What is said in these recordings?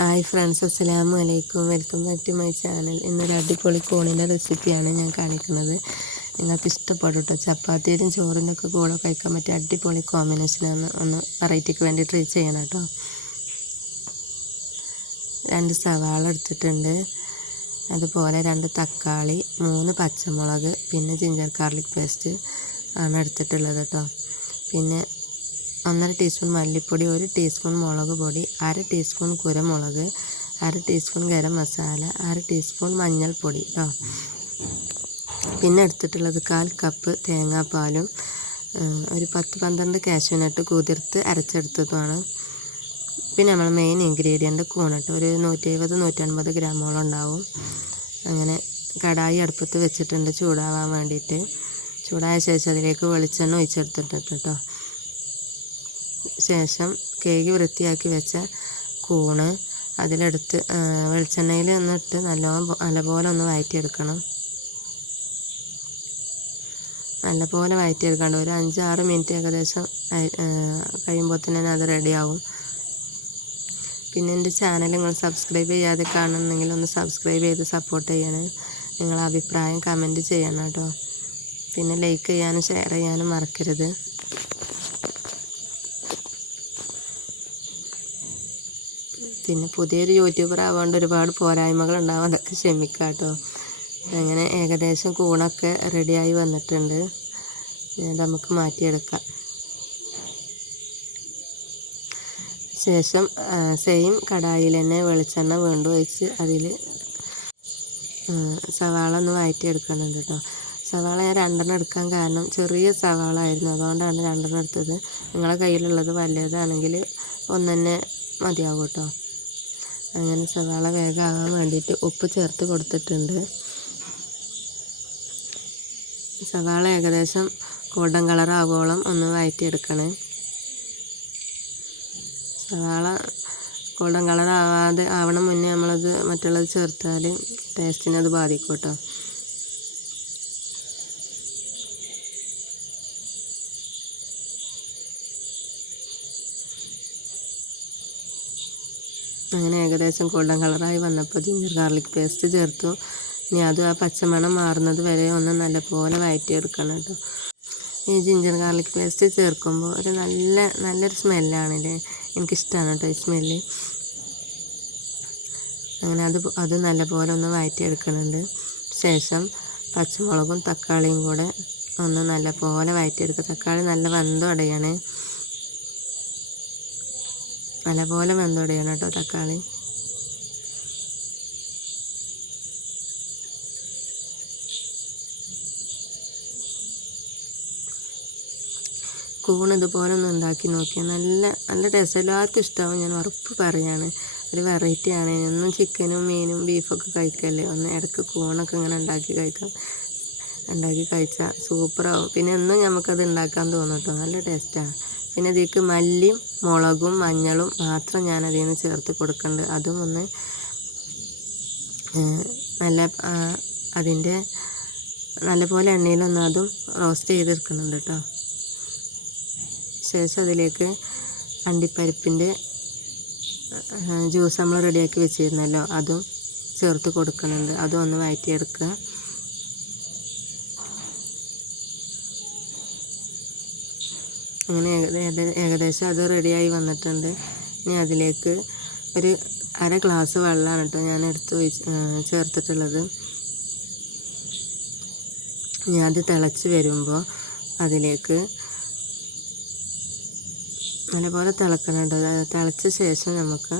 Hi friends, അസ്സലാമു അലൈക്കും. Welcome back to my channel. ഇന്നൊരു അടിപൊളി കൂണിൻ്റെ റെസിപ്പിയാണ് ഞാൻ കാണിക്കുന്നത്. നിങ്ങൾക്ക് ഇഷ്ടപ്പെടും കേട്ടോ. ചപ്പാത്തിയും ചോറിനൊക്കെ കൂടെ കഴിക്കാൻ പറ്റിയ അടിപൊളി കോമ്പിനേഷനാണ്. ഒന്ന് വെറൈറ്റിക്ക് വേണ്ടി ട്രൈ ചെയ്യണം കേട്ടോ. 2 സവാള എടുത്തിട്ടുണ്ട്, അതുപോലെ 2 തക്കാളി, 3 പച്ചമുളക്, പിന്നെ ജിഞ്ചർ ഗാർലിക് പേസ്റ്റ് ആണ് എടുത്തിട്ടുള്ളത് കേട്ടോ. പിന്നെ 1/2 ടീസ്പൂൺ മല്ലിപ്പൊടി, 1 ടീസ്പൂൺ മുളക് പൊടി, 1/2 ടീസ്പൂൺ കുരുമുളക്, 1/2 ടീസ്പൂൺ ഗരം മസാല, 1/2 ടീസ്പൂൺ മഞ്ഞൾപ്പൊടി കേട്ടോ. പിന്നെ എടുത്തിട്ടുള്ളത് 1/4 കപ്പ് തേങ്ങാപ്പാലും ഒരു 10-12 കാഷ്യൂനട്ട് കുതിർത്ത് അരച്ചെടുത്തതുമാണ്. പിന്നെ നമ്മൾ മെയിൻ ഇൻഗ്രീഡിയൻറ്റ് കൂണിട്ട് ഒരു 170-150 ഗ്രാമോളം ഉണ്ടാവും. അങ്ങനെ കടായി അടുപ്പത്ത് വെച്ചിട്ടുണ്ട് ചൂടാവാൻ വേണ്ടിയിട്ട്. ചൂടായ ശേഷം അതിലേക്ക് വെളിച്ചെണ്ണ ഒഴിച്ചെടുത്തിട്ടുണ്ട് കേട്ടോ. ശേഷം കേക്ക് വൃത്തിയാക്കി വെച്ച കൂണ് അതിലെടുത്ത് വെളിച്ചെണ്ണയിൽ ഒന്നിട്ട് നല്ലപോലെ ഒന്ന് വഴറ്റിയെടുക്കണം. നല്ലപോലെ വഴറ്റിയെടുക്കാണ്ട് ഒരു 5-6 മിനിറ്റ് ഏകദേശം കഴിയുമ്പോൾ തന്നെ അത് റെഡിയാവും. പിന്നെ എൻ്റെ ചാനൽ നിങ്ങൾ സബ്സ്ക്രൈബ് ചെയ്യാതെ കാണുന്നുണ്ടെങ്കിൽ ഒന്ന് സബ്സ്ക്രൈബ് ചെയ്ത് സപ്പോർട്ട് ചെയ്യണേ. നിങ്ങളുടെ അഭിപ്രായം കമൻറ്റ് ചെയ്യണം കേട്ടോ. പിന്നെ ലൈക്ക് ചെയ്യാനും ഷെയർ ചെയ്യാനും മറക്കരുത്. പിന്നെ പുതിയൊരു യൂട്യൂബർ ആവാണ്ട് ഒരുപാട് പോരായ്മകളുണ്ടാവും, അതൊക്കെ ക്ഷമിക്കാം കേട്ടോ. അങ്ങനെ ഏകദേശം കൂണൊക്കെ റെഡിയായി വന്നിട്ടുണ്ട്. നമുക്ക് മാറ്റിയെടുക്കാം. ശേഷം സെയിം കടായിൽ തന്നെ വെളിച്ചെണ്ണ വീണ്ടും ഒഴിച്ച് അതിൽ സവാള ഒന്ന് വഴറ്റിയെടുക്കുന്നുണ്ട് കേട്ടോ. സവാള ഞാൻ 2 എടുക്കാൻ കാരണം ചെറിയ സവാള ആയിരുന്നു, അതുകൊണ്ടാണ് 2 എടുത്തത്. നിങ്ങളുടെ കയ്യിലുള്ളത് വലുതാണെങ്കിൽ 1 തന്നെ മതിയാവും കേട്ടോ. അങ്ങനെ സവാള വേഗമാകാൻ വേണ്ടിയിട്ട് ഉപ്പ് ചേർത്ത് കൊടുത്തിട്ടുണ്ട്. സവാള ഏകദേശം ഗോൾഡൻ കളറാകുവോളം ഒന്ന് വഴറ്റിയെടുക്കണേ. സവാള ഗോൾഡൻ കളർ ആവണം മുന്നേ നമ്മളത് മറ്റുള്ളത് ചേർത്താൽ ടേസ്റ്റിനെ അത് ബാധിക്കും കേട്ടോ. അങ്ങനെ ഏകദേശം ഗോൾഡൻ കളറായി വന്നപ്പോൾ ജിഞ്ചർ ഗാർലിക് പേസ്റ്റ് ചേർത്തു. ഇനി അത് ആ പച്ചമണം മാറുന്നത് വരെ ഒന്ന് നല്ലപോലെ വഴറ്റിയെടുക്കണം കേട്ടോ. ഈ ജിഞ്ചർ ഗാർലിക് പേസ്റ്റ് ചേർക്കുമ്പോൾ ഒരു നല്ലൊരു സ്മെല്ലാണല്ലേ, എനിക്കിഷ്ടമാണ് കേട്ടോ ഈ സ്മെല്ല്. അങ്ങനെ അത് നല്ലപോലെ ഒന്ന് വഴറ്റിയെടുക്കുന്നുണ്ട്. ശേഷം പച്ചമുളകും തക്കാളിയും കൂടെ ഒന്ന് നല്ലപോലെ വഴറ്റിയെടുക്കുക. തക്കാളി നല്ല വെന്തുടയണേ, നല്ലപോലെ വെന്തുടയണം കേട്ടോ തക്കാളി. കൂൺ ഇതുപോലെ ഒന്ന് ഉണ്ടാക്കി നോക്കിയാൽ നല്ല ടേസ്റ്റ്, എല്ലാവർക്കും ഇഷ്ടമാവും, ഞാൻ ഉറപ്പ് പറയാണ്. ഒരു വെറൈറ്റി ആണ്. എന്നും ചിക്കനും മീനും ബീഫൊക്കെ കഴിക്കല്ലേ, ഒന്ന് ഇടയ്ക്ക് കൂണൊക്കെ ഇങ്ങനെ ഉണ്ടാക്കി കഴിച്ചാൽ സൂപ്പറാവും. പിന്നെ എന്നും നമുക്കത് ഉണ്ടാക്കാൻ തോന്നും കേട്ടോ, നല്ല ടേസ്റ്റാണ്. പിന്നെ ഇതിലേക്ക് മല്ലിയും മുളകും മഞ്ഞളും മാത്രം ഞാൻ അതിൽ നിന്ന് ചേർത്ത് കൊടുക്കുന്നുണ്ട്. അതും ഒന്ന് അതിൻ്റെ നല്ലപോലെ എണ്ണയിലൊന്ന് അതും റോസ്റ്റ് ചെയ്തെടുക്കുന്നുണ്ട് കേട്ടോ. ശേഷം അതിലേക്ക് അണ്ടിപ്പരിപ്പിൻ്റെ ജ്യൂസ് നമ്മൾ റെഡിയാക്കി വെച്ചിരുന്നല്ലോ, അതും ചേർത്ത് കൊടുക്കുന്നുണ്ട്. അതും ഒന്ന് വഴറ്റിയെടുക്കുക. അങ്ങനെ ഏകദേശം അത് റെഡിയായി വന്നിട്ടുണ്ട്. ഇനി അതിലേക്ക് ഒരു 1/2 ഗ്ലാസ് വെള്ളമാണ് കേട്ടോ ഞാൻ ചേർത്തിട്ടുള്ളത്. ഇനി അത് തിളച്ച് വരുമ്പോൾ അതിലേക്ക് നല്ലപോലെ തിളക്കുന്നുണ്ട്. തിളച്ച ശേഷം നമുക്ക്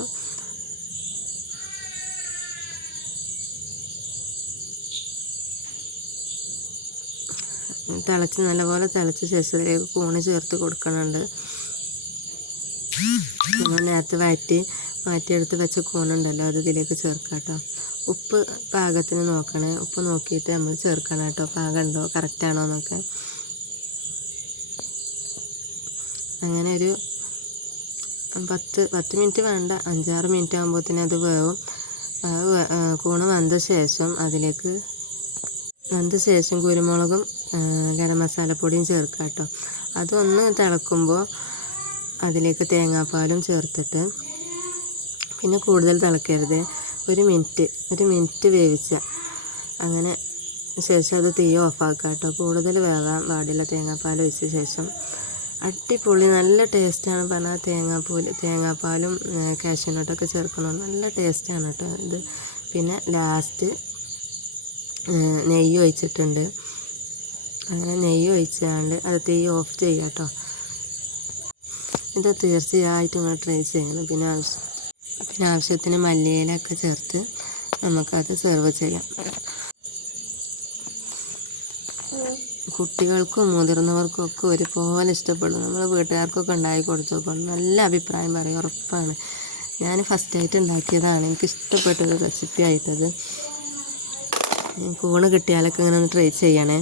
നല്ലപോലെ തിളച്ച ശേഷം അതിലേക്ക് കൂണ് ചേർത്ത് കൊടുക്കുന്നുണ്ട്. നമ്മൾ നേരത്തെ മാറ്റിയെടുത്ത് വെച്ച കൂണുണ്ടല്ലോ, അത് ഇതിലേക്ക് ചേർക്കാം കേട്ടോ. ഉപ്പ് പാകത്തിന് നോക്കണേ, ഉപ്പ് നോക്കിയിട്ട് നമ്മൾ ചേർക്കണം കേട്ടോ, പാകമുണ്ടോ കറക്റ്റാണോ എന്നൊക്കെ. അങ്ങനെ ഒരു 10 മിനിറ്റ് വേണ്ട, 5-6 മിനിറ്റ് ആകുമ്പോഴത്തേനും അത് വേവും. കൂണ് വെന്ത ശേഷം കുരുമുളകും ഗരം മസാലപ്പൊടിയും ചേർക്കാം കേട്ടോ. അതൊന്ന് തിളക്കുമ്പോൾ അതിലേക്ക് തേങ്ങാപ്പാലും ചേർത്തിട്ട് പിന്നെ കൂടുതൽ തിളക്കരുത്, ഒരു മിനിറ്റ് വേവിച്ച അങ്ങനെ ശേഷം അത് തീ ഓഫാക്കുക കേട്ടോ. കൂടുതൽ വേവാൻ പാടില്ല. തേങ്ങാപ്പാൽ ഒഴിച്ച ശേഷം അടിപൊളി നല്ല ടേസ്റ്റാണ് പറഞ്ഞാൽ തേങ്ങാപ്പാലും കാഷ്യൂനട്ടൊക്കെ ചേർക്കണം, നല്ല ടേസ്റ്റാണ് കേട്ടോ ഇത്. പിന്നെ ലാസ്റ്റ് നെയ്യ് ഒഴിച്ചിട്ടുണ്ട്. അങ്ങനെ നെയ്യ് ഒഴിച്ചാണ്ട് അത് തീ ഓഫ് ചെയ്യുക കേട്ടോ. ഇത് തീർച്ചയായിട്ടും നിങ്ങൾ ട്രൈ ചെയ്യണം. പിന്നെ ആവശ്യത്തിന് മല്ലിയിലൊക്കെ ചേർത്ത് നമുക്കത് സെർവ് ചെയ്യാം. കുട്ടികൾക്കും മുതിർന്നവർക്കും ഒക്കെ ഒരുപോലെ ഇഷ്ടപ്പെടും. നമ്മൾ വീട്ടുകാർക്കൊക്കെ ഉണ്ടാക്കി കൊടുത്തു നോക്കണം, നല്ല അഭിപ്രായം പറയും, ഉറപ്പാണ്. ഞാൻ ഫസ്റ്റായിട്ട് ഉണ്ടാക്കിയതാണ്, എനിക്ക് ഇഷ്ടപ്പെട്ടൊരു റെസിപ്പി ആയിട്ടത്. കൂണ് കിട്ടിയാലൊക്കെ ഇങ്ങനെ ഒന്ന് ട്രൈ ചെയ്യണേ.